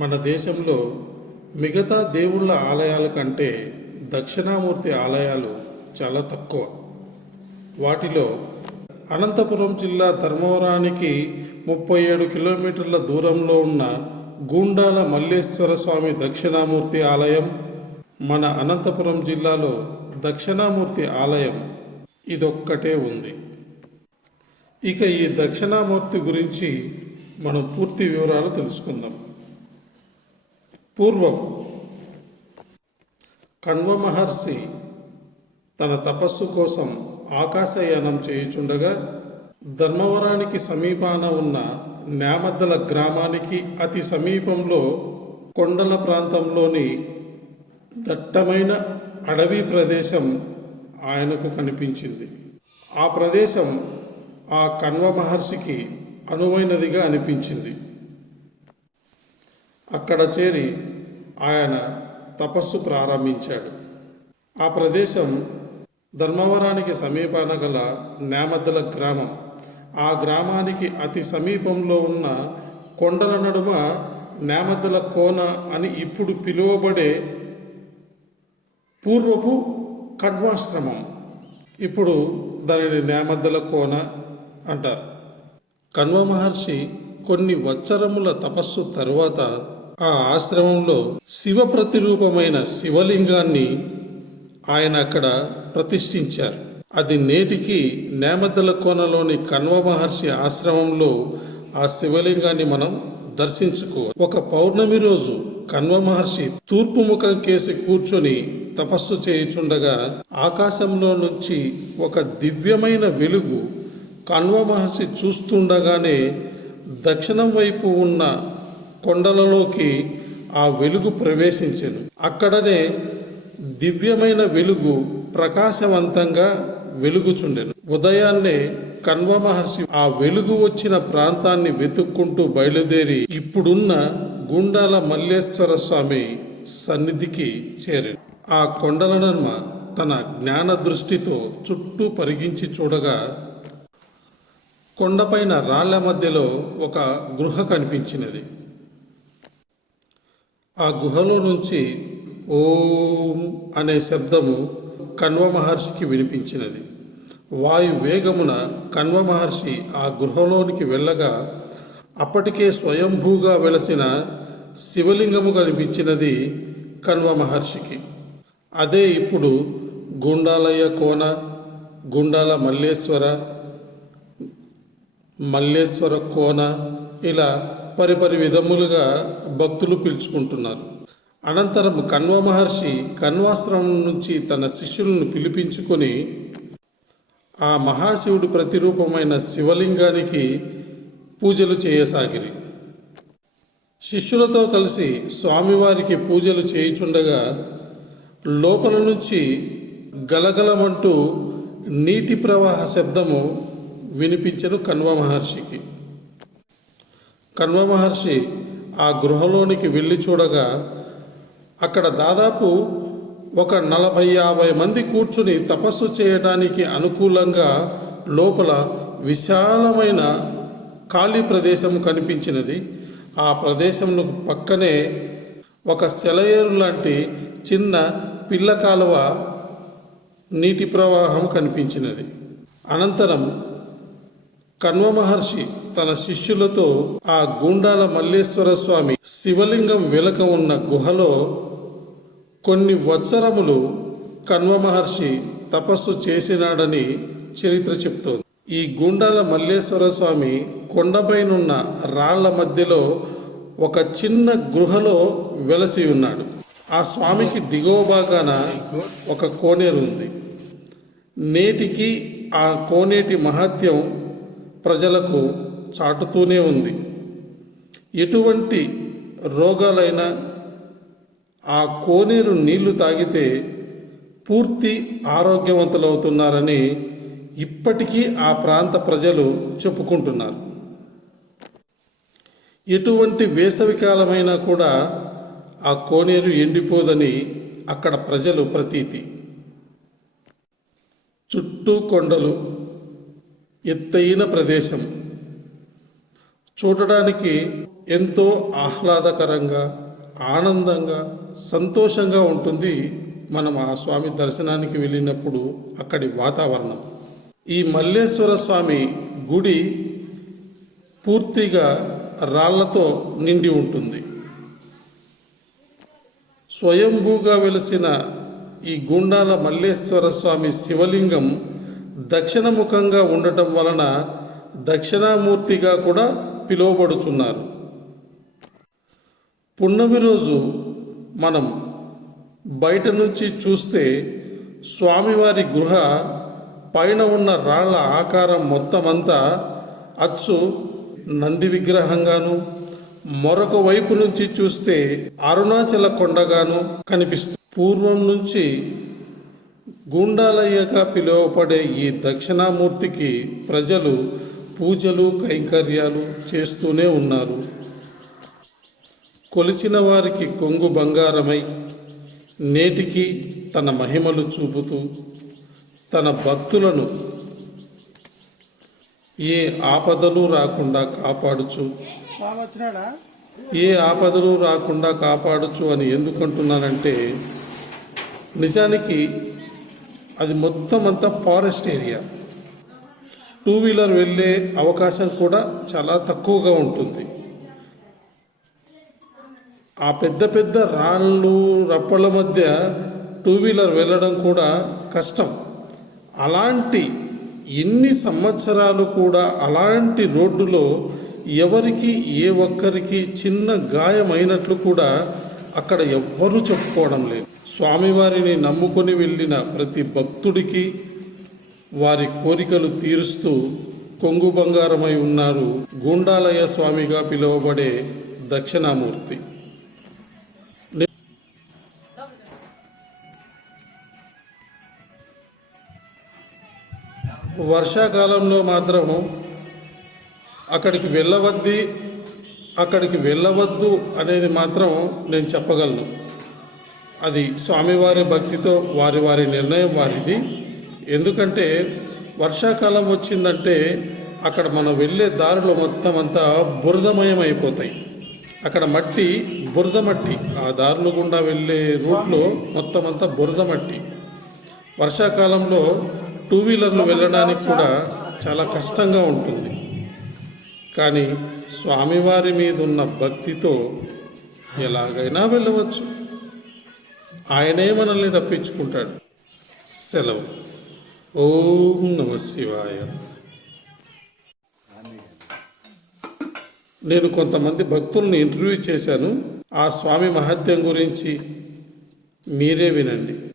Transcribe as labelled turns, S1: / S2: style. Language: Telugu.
S1: మన దేశంలో మిగతా దేవుళ్ళ ఆలయాల కంటే దక్షిణామూర్తి ఆలయాలు చాలా తక్కువ. వాటిలో అనంతపురం జిల్లా ధర్మవరానికి ముప్పై ఏడు కిలోమీటర్ల దూరంలో ఉన్న గూండాల మల్లేశ్వర స్వామి దక్షిణామూర్తి ఆలయం మన అనంతపురం జిల్లాలో దక్షిణామూర్తి ఆలయం ఇదొక్కటే ఉంది. ఇక ఈ దక్షిణామూర్తి గురించి మనం పూర్తి వివరాలు తెలుసుకుందాం. పూర్వం కణ్వ మహర్షి తన తపస్సు కోసం ఆకాశయానం చేయుచుండగా ధర్మవరానికి సమీపాన ఉన్న నేమద్దల గ్రామానికి అతి సమీపంలో కొండల ప్రాంతంలోని దట్టమైన అడవి ప్రదేశం ఆయనకు కనిపించింది. ఆ ప్రదేశం ఆ కణ్వ మహర్షికి అనువైనదిగా అనిపించింది. అక్కడ చేరి ఆయన తపస్సు ప్రారంభించాడు. ఆ ప్రదేశం ధర్మవరానికి సమీపాన గల నేమద్దల గ్రామం. ఆ గ్రామానికి అతి సమీపంలో ఉన్న కొండల నడుమ నేమద్దల కోన అని ఇప్పుడు పిలువబడే పూర్వపు కడ్వాశ్రమం ఇప్పుడు దానిని నేమద్దల కోన అంటారు. కణ్వ మహర్షి కొన్ని వచ్చరముల తపస్సు తరువాత ఆ ఆశ్రమంలో శివ ప్రతిరూపమైన శివలింగాన్ని ఆయన అక్కడ ప్రతిష్ఠించారు. అది నేటికి నేమద్దల కోనలోని కన్వ మహర్షి ఆశ్రమంలో ఆ శివలింగాన్ని మనం దర్శించుకో ఒక పౌర్ణమి రోజు కన్వ మహర్షి తూర్పు ముఖం కేసి కూర్చొని తపస్సు చేయుచుండగా ఆకాశంలో నుంచి ఒక దివ్యమైన వెలుగు కన్వ మహర్షి చూస్తుండగానే దక్షిణం వైపు ఉన్న కొండలలోకి ఆ వెలుగు ప్రవేశించెను. అక్కడనే దివ్యమైన వెలుగు ప్రకాశవంతంగా వెలుగుచుండెను. ఉదయాన్నే కన్వ మహర్షి ఆ వెలుగు వచ్చిన ప్రాంతాన్ని వెతుక్కుంటూ బయలుదేరి ఇప్పుడున్న గుండాల మల్లేశ్వర స్వామి సన్నిధికి చేరాడు ఆ కొండల తన జ్ఞాన దృష్టితో చుట్టూ పరిగించి చూడగా కొండపైన రాళ్ళ మధ్యలో ఒక గృహ కనిపించినది. ఆ గుహలో నుంచి ఓం అనే శబ్దము కణ్వ మహర్షికి వినిపించినది. వాయు వేగమున కణ్వ మహర్షి ఆ గృహలోనికి వెళ్ళగా అప్పటికే స్వయంభూగా వెలసిన శివలింగము కనిపించినది కణ్వ మహర్షికి. అదే ఇప్పుడు గుండాలయ్య కోన గుండాల మల్లేశ్వర మల్లేశ్వర కోన ఇలా పరిపరి విధములుగా భక్తులు పిలుచుకుంటున్నారు. అనంతరం కన్వ మహర్షి కణ్వాశ్రమం నుంచి తన శిష్యులను పిలిపించుకొని ఆ మహాశివుడి ప్రతిరూపమైన శివలింగానికి పూజలు చేయసాగిరి. శిష్యులతో కలిసి స్వామివారికి పూజలు చేయుచుండగా లోపల నుంచి గలగలమంటూ నీటి ప్రవాహ శబ్దము వినిపించను కన్వ మహర్షికి. కన్వ మహర్షి ఆ గృహలోనికి వెళ్ళి చూడగా అక్కడ దాదాపు ఒక నలభై యాభై మంది కూర్చుని తపస్సు చేయడానికి అనుకూలంగా లోపల విశాలమైన ఖాళీ ప్రదేశం కనిపించినది. ఆ ప్రదేశంలో పక్కనే ఒక సెలయేరు లాంటి చిన్న పిల్ల కాలువ నీటి ప్రవాహం కనిపించినది. అనంతరం కణ్వ మహర్షి తన శిష్యులతో ఆ గుండాల మల్లేశ్వర స్వామి శివలింగం వెలక ఉన్న గుహలో కొన్ని వత్సరములు కణ్వ మహర్షి తపస్సు చేసినాడని చరిత్ర చెప్తోంది. ఈ గుండాల మల్లేశ్వర స్వామి కొండపైనున్న రాళ్ళ మధ్యలో ఒక చిన్న గుహలో వెలసి ఉన్నాడు. ఆ స్వామికి దిగువ భాగాన ఒక కోనేరు ఉంది. నేటికి ఆ కోనేటి మహత్యం ప్రజలకు చాటుతూనే ఉంది. ఎటువంటి రోగాలైనా ఆ కోనేరు నీళ్ళు తాగితే పూర్తి ఆరోగ్యవంతులవుతున్నారని ఇప్పటికీ ఆ ప్రాంత ప్రజలు చెప్పుకుంటున్నారు. ఎటువంటి వేసవికాలమైనా కూడా ఆ కోనేరు ఎండిపోదని అక్కడ ప్రజలు ప్రతీతి. చుట్టూ కొండలు ఎత్తైన ప్రదేశం. చూడడానికి ఎంతో ఆహ్లాదకరంగా ఆనందంగా సంతోషంగా ఉంటుంది మనం ఆ స్వామి దర్శనానికి వెళ్ళినప్పుడు అక్కడి వాతావరణం. ఈ మల్లేశ్వర స్వామి గుడి పూర్తిగా రాళ్ళతో నిండి ఉంటుంది. స్వయంభూగా వెలిసిన ఈ గుండాల మల్లేశ్వర స్వామి శివలింగం దక్షిణముఖంగా ఉండటం వలన దక్షిణామూర్తిగా కూడా పిలువబడుచున్నారు. పున్నమి రోజు మనం బయట నుంచి చూస్తే స్వామివారి గృహ పైన ఉన్న రాళ్ళ ఆకారం మొత్తమంతా అచ్చు నంది విగ్రహంగాను మరొక వైపు నుంచి చూస్తే అరుణాచల కొండగాను కనిపిస్తుంది పూర్వం నుంచి గుండాలయ్యగా పిలువబడే ఈ దక్షిణామూర్తికి ప్రజలు పూజలు కైంకర్యాలు చేస్తూనే ఉన్నారు. కొలిచిన వారికి కొంగు బంగారమై నేటికి తన మహిమలు చూపుతూ తన భక్తులను ఏ ఆపదలు రాకుండా కాపాడుచు. ఏ ఆపదలు రాకుండా కాపాడుచు అని ఎందుకంటున్నానంటే నిజానికి అది మొత్తం అంతా ఫారెస్ట్ ఏరియా. టూ వీలర్ వెళ్ళే అవకాశం కూడా చాలా తక్కువగా ఉంటుంది. ఆ పెద్ద పెద్ద రాళ్ళు రప్పల మధ్య టూ వీలర్ వెళ్ళడం కూడా కష్టం. అలాంటి ఎన్ని సంవత్సరాలు కూడా అలాంటి రోడ్డులో ఎవరికి ఏ ఒక్కరికి చిన్న గాయమైనట్లు కూడా అక్కడ ఎవ్వరూ చెప్పుకోవడం లేదు. స్వామివారిని నమ్ముకొని వెళ్ళిన ప్రతి భక్తుడికి వారి కోరికలు తీరుస్తూ కొంగు బంగారమై ఉన్నారు గూండాలయ స్వామిగా పిలువబడే దక్షిణామూర్తి. వర్షాకాలంలో మాత్రం అక్కడికి వెళ్ళవద్ది అక్కడికి వెళ్ళవద్దు అనేది మాత్రం నేను చెప్పగలను. అది స్వామివారి భక్తితో వారి వారి నిర్ణయం వారిది. ఎందుకంటే వర్షాకాలం వచ్చిందంటే అక్కడ మనం వెళ్ళే దారులు మొత్తం అంతా బురదమయం అయిపోతాయి అక్కడ మట్టి బురద మట్టి ఆ దారులు గుండా వెళ్ళే రూట్లో మొత్తం అంతా బురద మట్టి. వర్షాకాలంలో టూ వీలర్లు వెళ్ళడానికి కూడా చాలా కష్టంగా ఉంటుంది. కానీ స్వామివారి మీద ఉన్న భక్తితో ఎలాగైనా వెళ్ళవచ్చు. ఆయనే మనల్ని రప్పించుకుంటాడు. సెలవు. ఓం నమ శివాయ. నేను కొంతమంది భక్తుల్ని ఇంటర్వ్యూ చేశాను. ఆ స్వామి మహత్యం గురించి మీరే వినండి.